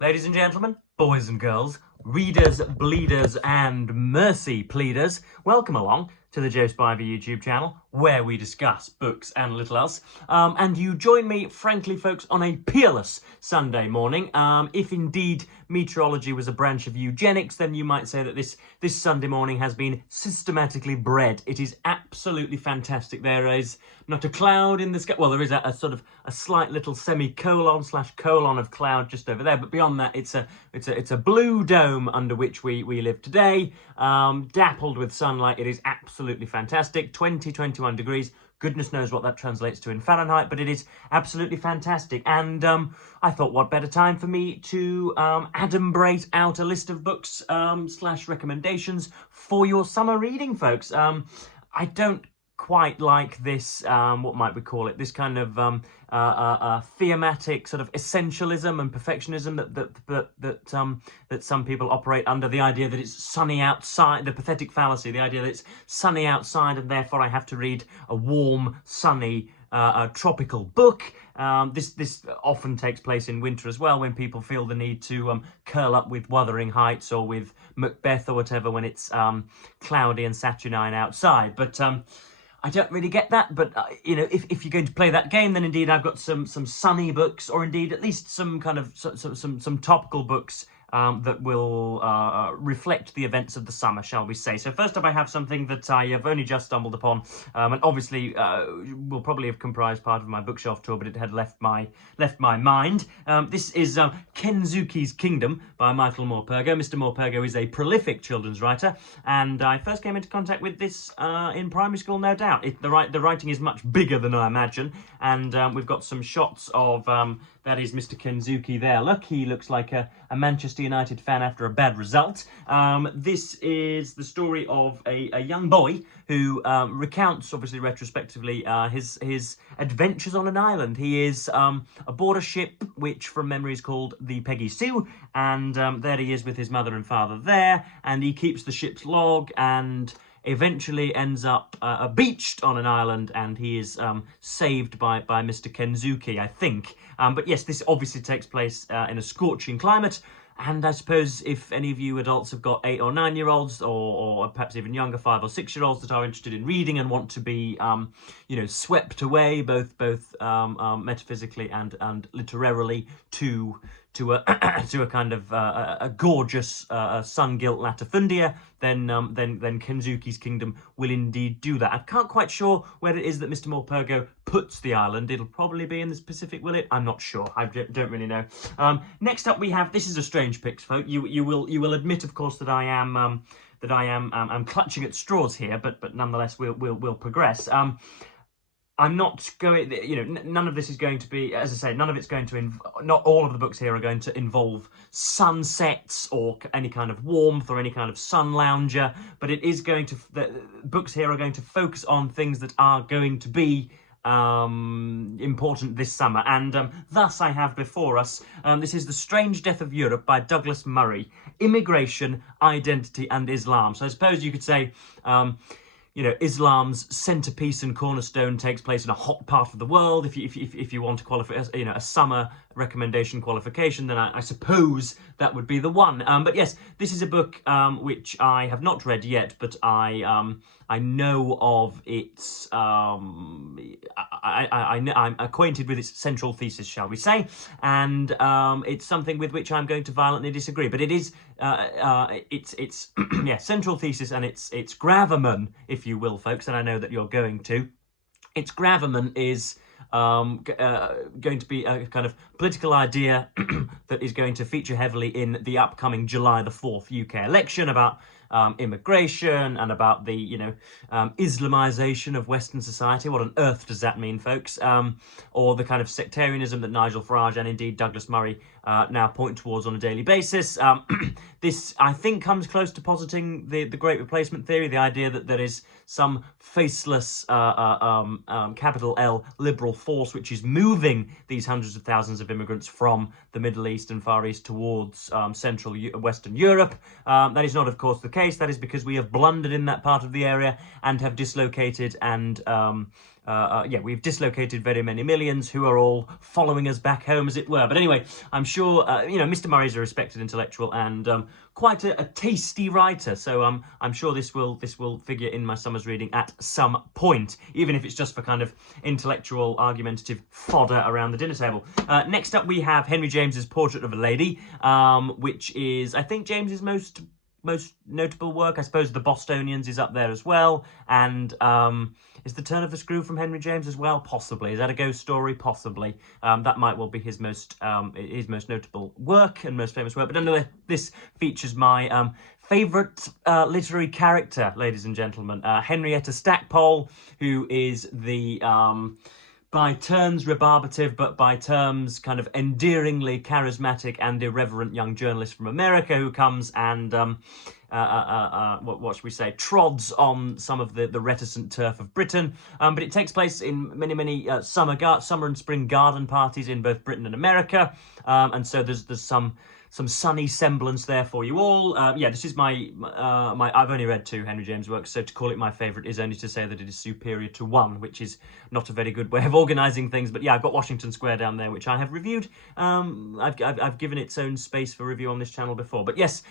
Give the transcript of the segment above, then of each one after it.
Ladies and gentlemen, boys and girls, readers, bleeders, and mercy pleaders, welcome along to the Joe Spivey YouTube channel, where we discuss books and little else. And you join me, frankly, folks, on a peerless Sunday morning. If indeed meteorology was a branch of eugenics, then you might say that this Sunday morning has been systematically bred. It is absolutely fantastic. There is not a cloud in the sky. Well, there is a sort of a slight little semicolon / colon of cloud just over there, but beyond that, it's a blue dome under which we live today, dappled with sunlight. It is absolutely fantastic. 21 degrees. Goodness knows what that translates to in Fahrenheit, but it is absolutely fantastic. And I thought, what better time for me to adumbrate out a list of books / recommendations for your summer reading, folks. I don't quite like this, what might we call it, this kind of thematic sort of essentialism and perfectionism that some people operate under, the idea that it's sunny outside, the pathetic fallacy, the idea that it's sunny outside and therefore I have to read a warm, sunny, tropical book. This often takes place in winter as well, when people feel the need to curl up with Wuthering Heights or with Macbeth or whatever when it's cloudy and saturnine outside. But I don't really get that, but you know, if you're going to play that game, then indeed I've got some sunny books, or indeed at least some kind of some topical books that will reflect the events of the summer, shall we say. So first up, I have something that I have only just stumbled upon, and obviously will probably have comprised part of my bookshelf tour, but it had left my mind. This is Kenzuki's Kingdom by Michael Morpurgo. Mr. Morpurgo is a prolific children's writer, and I first came into contact with this in primary school, no doubt. The writing is much bigger than I imagine, and we've got some shots of that is Mr. Kenzuki there. Look, he looks like a Manchester United fan after a bad result. This is the story of a young boy who recounts, obviously retrospectively, his adventures on an island. He is aboard a ship which from memory is called the Peggy Sue, and there he is with his mother and father there, and he keeps the ship's log and eventually ends up beached on an island, and he is saved by Mr. Kenzuki, I think. But yes, this obviously takes place in a scorching climate, and I suppose if any of you adults have got 8 or 9-year-olds, or perhaps even younger 5 or 6-year-olds that are interested in reading and want to be, you know, swept away both metaphysically and literarily to a kind of a gorgeous sun-gilt latifundia, then Kenzuki's Kingdom will indeed do that. I can't quite sure where it is that Mr. Morpurgo puts the island. It'll probably be in the Pacific, will it? I'm not sure. I don't really know. Next up, we have, this is a strange pick, folks. You will admit, of course, that I am I'm clutching at straws here, but nonetheless we'll progress. I'm not going, you know, none of this is going to be, as I say, none of it's going to, not all of the books here are going to involve sunsets or any kind of warmth or any kind of sun lounger, but it is going to, the books here are going to focus on things that are going to be important this summer, and thus I have before us, this is The Strange Death of Europe by Douglas Murray, Immigration, Identity and Islam. So I suppose you could say, you know, Islam's centerpiece and cornerstone takes place in a hot part of the world. If you want to qualify, you know, a summer recommendation qualification, then I suppose that would be the one. But yes, this is a book which I have not read yet, but I know of its. I'm acquainted with its central thesis, shall we say, and it's something with which I'm going to violently disagree. But it is its yeah, central thesis, and its gravamen, if you will, folks. And I know that you're going to. Its gravamen is going to be a kind of political idea that is going to feature heavily in the upcoming July the 4th UK election, about immigration and about the, you know, Islamization of Western society. What on earth does that mean, folks? Or the kind of sectarianism that Nigel Farage and indeed Douglas Murray now point towards on a daily basis. This, I think, comes close to positing the Great Replacement theory, the idea that there is some faceless capital L liberal force which is moving these hundreds of thousands of immigrants from the Middle East and Far East towards Central Western Europe. That is not, of course, the case, that is because we have blundered in that part of the area and have dislocated and we've dislocated very many millions who are all following us back home, as it were. But anyway, I'm sure, Mr. Murray's a respected intellectual and quite a tasty writer. So I'm sure this will figure in my summer's reading at some point, even if it's just for kind of intellectual, argumentative fodder around the dinner table. Next up, we have Henry James's Portrait of a Lady, which is, I think, James's most notable work. I suppose The Bostonians is up there as well, and is The Turn of the Screw from Henry James as well? Possibly. Is that a ghost story? Possibly. That might well be his most notable work and most famous work. But nonetheless, this features my favourite literary character, ladies and gentlemen, Henrietta Stackpole, who is the by turns rebarbative, but by terms kind of endearingly charismatic and irreverent young journalist from America who comes and, what should we say, trods on some of the reticent turf of Britain. But it takes place in many summer and spring garden parties in both Britain and America. And so there's some sunny semblance there for you all. This is my I've only read 2 Henry James works, so to call it my favourite is only to say that it is superior to 1, which is not a very good way of organising things. But yeah, I've got Washington Square down there, which I have reviewed. I've given its own space for review on this channel before. But yes,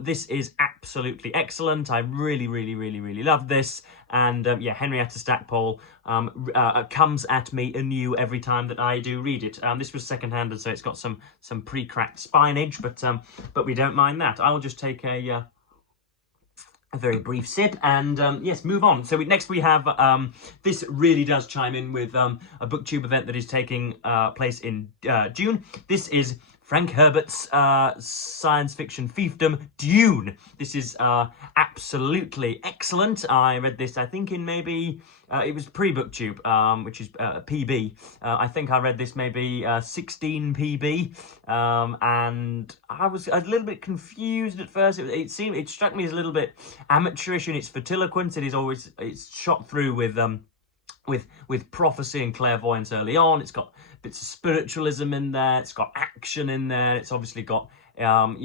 this is absolutely excellent. I really loved this. And Henrietta Stackpole comes at me anew every time that I do read it. This was secondhand, and so it's got some pre-cracked spinach, but we don't mind that. I will just take a very brief sip and yes, move on. So next we have this really does chime in with a booktube event that is taking place in June. This is Frank Herbert's science fiction fiefdom, Dune. This is absolutely excellent. I read this, I think, in maybe, it was pre-booktube, which is PB. I think I read this maybe 16 PB, and I was a little bit confused at first. It struck me as a little bit amateurish in its fertiloquence. It's shot through with prophecy and clairvoyance early on. It's got bits of spiritualism in there. It's got action in there. It's obviously got kind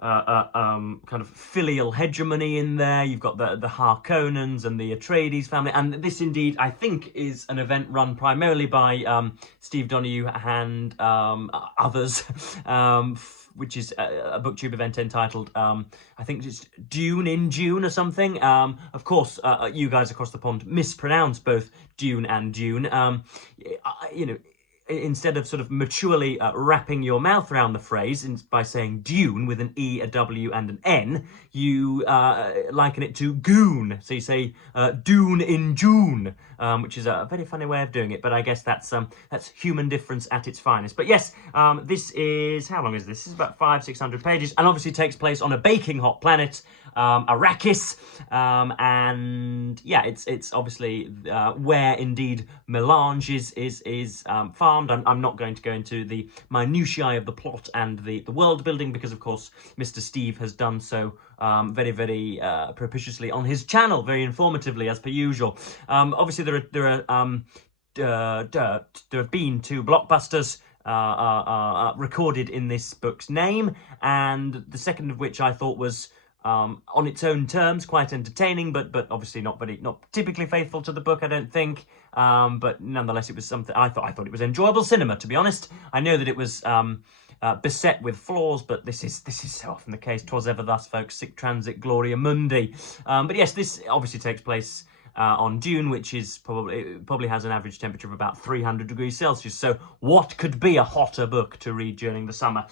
of filial hegemony in there. You've got the Harkonnens and the Atreides family, and this indeed, I think, is an event run primarily by Steve Donoghue and others, which is a booktube event entitled, I think it's Dune in June or something. Of course, you guys across the pond mispronounce both Dune and June. Instead of sort of maturely wrapping your mouth around the phrase by saying Dune with an E, a W and an N, you liken it to goon. So you say Dune in June, which is a very funny way of doing it, but I guess that's human difference at its finest. But yes, this is, how long is this? This is about 500-600 pages, and obviously takes place on a baking hot planet, Arrakis, and yeah, it's obviously where indeed melange is farmed. I'm not going to go into the minutiae of the plot and the world building because, of course, Mr. Steve has done so very propitiously on his channel, very informatively as per usual. Obviously, there have been 2 blockbusters recorded in this book's name, and the second of which I thought was on its own terms quite entertaining, but obviously not typically faithful to the book, I don't think. But nonetheless, it was something I thought it was enjoyable cinema, to be honest. I know that it was beset with flaws, but this is so often the case. 'Twas ever thus, folks. Sic transit gloria mundi. But yes, this obviously takes place on Dune, which is probably has an average temperature of about 300 degrees Celsius. So what could be a hotter book to read during the summer?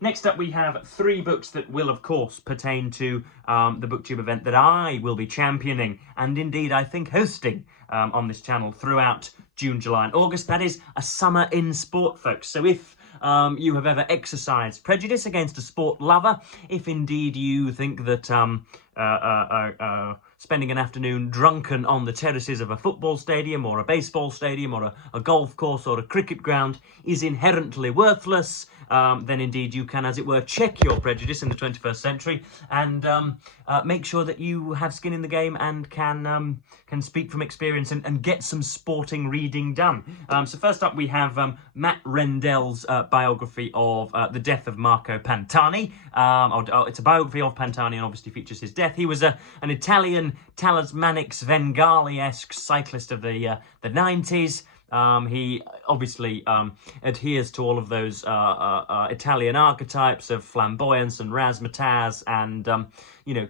Next up, we have 3 books that will, of course, pertain to the BookTube event that I will be championing, and indeed, I think, hosting on this channel throughout June, July, and August. That is A Summer in Sport, folks. So if you have ever exercised prejudice against a sport lover, if indeed you think that spending an afternoon drunken on the terraces of a football stadium or a baseball stadium or a golf course or a cricket ground is inherently worthless, then indeed you can, as it were, check your prejudice in the 21st century and make sure that you have skin in the game and can speak from experience and get some sporting reading done. So first up we have Matt Rendell's biography of the death of Marco Pantani. It's a biography of Pantani and obviously features his death. He was an Italian talismanic Svengali-esque cyclist of the 90s. He obviously adheres to all of those Italian archetypes of flamboyance and razzmatazz and,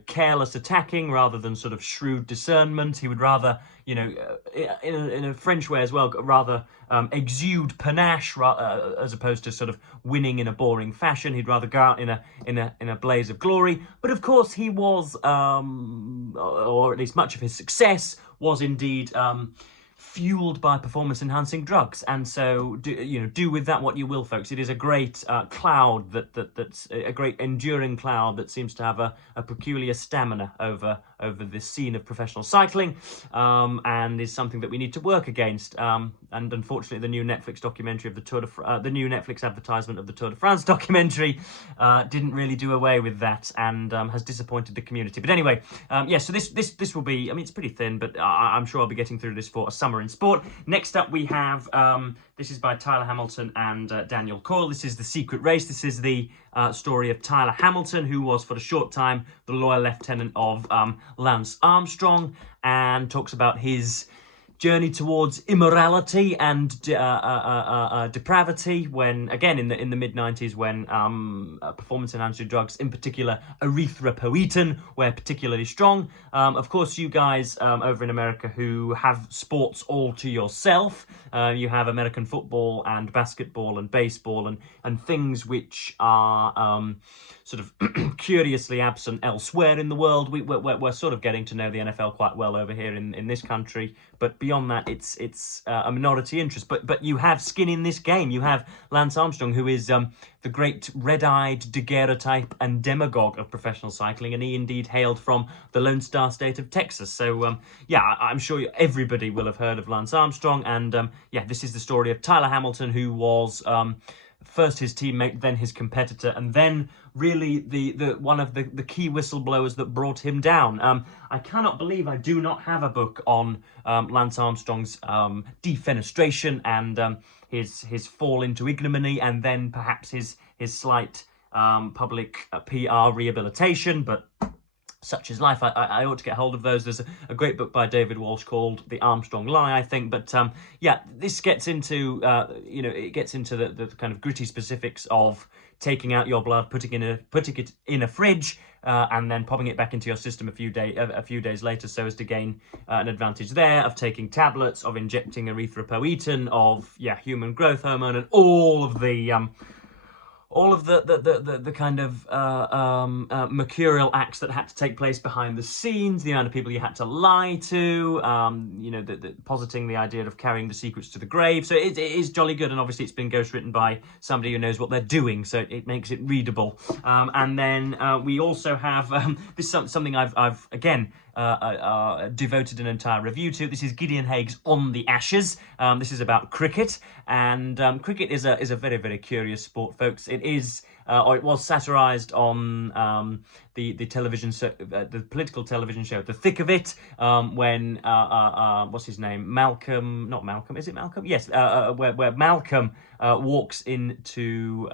careless attacking rather than sort of shrewd discernment. He would rather, in a French way as well, rather exude panache as opposed to sort of winning in a boring fashion. He'd rather go out in a blaze of glory. But of course he was, or at least much of his success was indeed fueled by performance-enhancing drugs, and so do with that what you will, folks. It is a great cloud that's a great enduring cloud that seems to have a peculiar stamina over this scene of professional cycling, and is something that we need to work against. And unfortunately, the new Netflix documentary of the new Netflix advertisement of the Tour de France documentary didn't really do away with that, and has disappointed the community. But anyway, so this will be. I mean, it's pretty thin, but I'm sure I'll be getting through this for a summer in sport. Next up, we have this is by Tyler Hamilton and Daniel Coyle. This is The Secret Race. This is the story of Tyler Hamilton, who was for a short time the loyal lieutenant of Lance Armstrong, and talks about his journey towards immorality and depravity when, again, in the mid-90s, when performance-enhancing drugs, in particular erythropoietin, were particularly strong. Of course, you guys over in America who have sports all to yourself, you have American football and basketball and baseball and things which are sort of curiously absent elsewhere in the world. We're sort of getting to know the NFL quite well over here in this country, but beyond that, it's a minority interest. But you have skin in this game. You have Lance Armstrong, who is the great red-eyed daguerreotype and demagogue of professional cycling, and he indeed hailed from the Lone Star State of Texas. So I'm sure everybody will have heard of Lance Armstrong, and this is the story of Tyler Hamilton, who was first his teammate, then his competitor, and then really the one of the key whistleblowers that brought him down. I cannot believe I do not have a book on Lance Armstrong's defenestration and his fall into ignominy, and then perhaps his slight public PR rehabilitation, but such is life. I ought to get hold of those. There's a great book by David Walsh called The Armstrong Lie, I think. But this gets into it gets into the kind of gritty specifics of taking out your blood, putting it in a fridge, and then popping it back into your system a few days later, so as to gain an advantage there, of taking tablets, of injecting erythropoietin, of human growth hormone, and all of the kind of mercurial acts that had to take place behind the scenes, the amount of people you had to lie to, positing the idea of carrying the secrets to the grave. So it is jolly good, and obviously it's been ghostwritten by somebody who knows what they're doing, so it makes it readable. And then we also have this is something I've again devoted an entire review to. This is Gideon Haig's On the Ashes. This is about cricket, and cricket is a very, very curious sport, folks. It is, or it was satirised on the television, the political television show, The Thick of It, when what's his name? Not Malcolm. Is it Malcolm? Yes. Where Malcolm walks into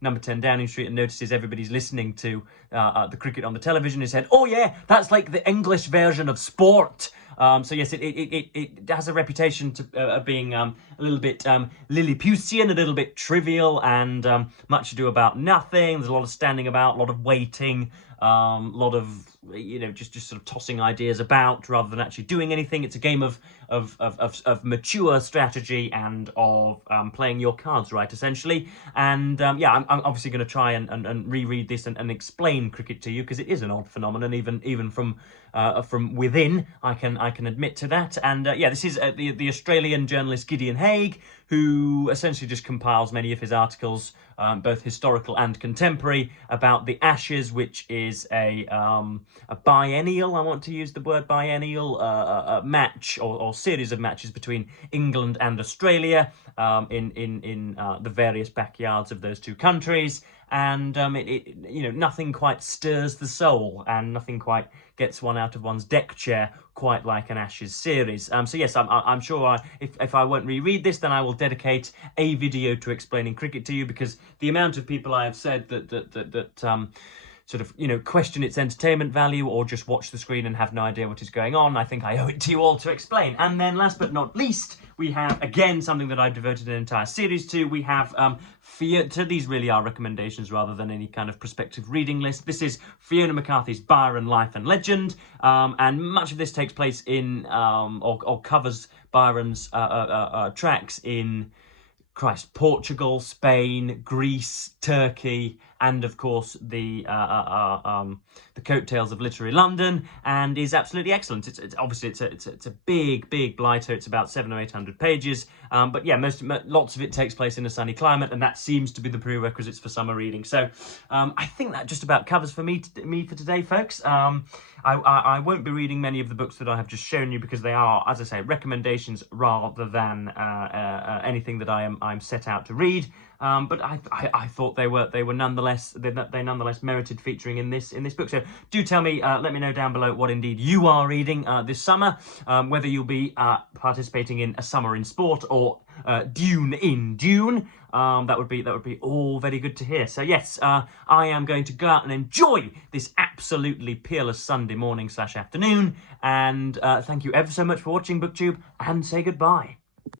number 10 Downing Street and notices everybody's listening to the cricket on the television. He said, "Oh yeah, that's like the English version of sport." So yes, it has a reputation of being a little bit Lilliputian, a little bit trivial, and much ado about nothing. There's a lot of standing about, a lot of waiting, a lot of just sort of tossing ideas about rather than actually doing anything. It's a game of mature strategy and of playing your cards right, essentially. And I'm obviously going to try and reread this and explain cricket to you, because it is an odd phenomenon, even from within. I can admit to that. And this is the Australian journalist Gideon Haig, who essentially just compiles many of his articles, both historical and contemporary, about the Ashes, which is a biennial, I want to use the word biennial, match or series of matches between England and Australia in the various backyards of those two countries. And nothing quite stirs the soul, and nothing quite gets one out of one's deck chair quite like an Ashes series. So yes, I'm sure if I won't reread this, then I will dedicate a video to explaining cricket to you, because the amount of people I have said that sort of, question its entertainment value or just watch the screen and have no idea what is going on, I think I owe it to you all to explain. And then last but not least, we have, again, something that I've devoted an entire series to. We have Fiona. These really are recommendations rather than any kind of prospective reading list. This is Fiona McCarthy's Byron, Life and Legend, and much of this takes place in, or covers Byron's tracks in Portugal, Spain, Greece, Turkey, and of course the coattails of literary London, and is absolutely excellent. It's obviously it's a big blighter. It's about 700 or 800 pages, but yeah, lots of it takes place in a sunny climate, and that seems to be the prerequisites for summer reading. So I think that just about covers for me for today, folks. I won't be reading many of the books that I have just shown you, because they are, as I say, recommendations rather than anything that I'm set out to read. But I thought they nonetheless merited featuring in this book. So do tell me, let me know down below what indeed you are reading this summer, whether you'll be participating in A Summer in Sport or Dune in Dune. That would be all very good to hear. So yes, I am going to go out and enjoy this absolutely peerless Sunday morning / afternoon. And thank you ever so much for watching BookTube, and say goodbye.